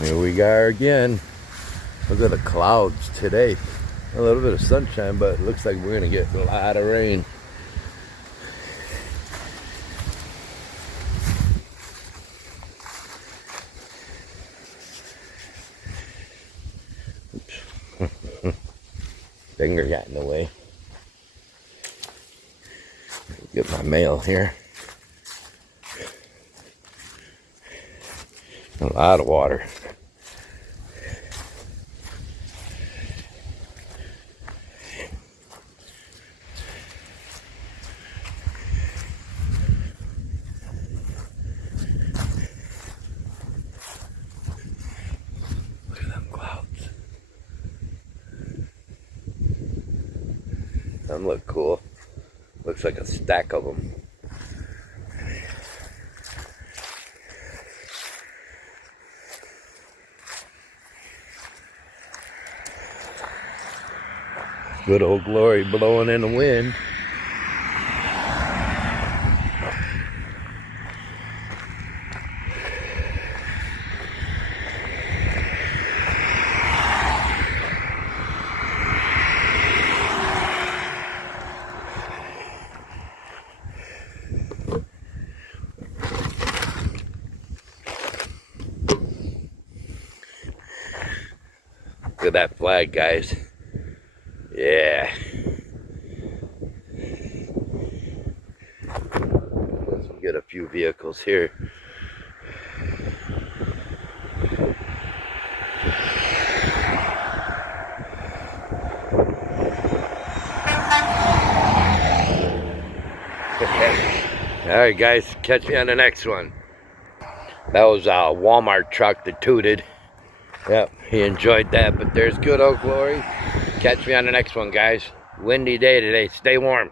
Here we are again. Look at the clouds today. A little bit of sunshine, but it looks like we're gonna get a lot of rain. Oops. Finger got in the way. Get my mail here. A lot of water. Look at them clouds. Them look cool. Looks like a stack of them. Good Old Glory blowing in the wind. Look at that flag, guys. Yeah. Let's get a few vehicles here. Alright guys, catch me on the next one. That was a Walmart truck that tooted. Yep, he enjoyed that, but there's Good Old Glory. Catch me on the next one, guys. Windy day today. Stay warm.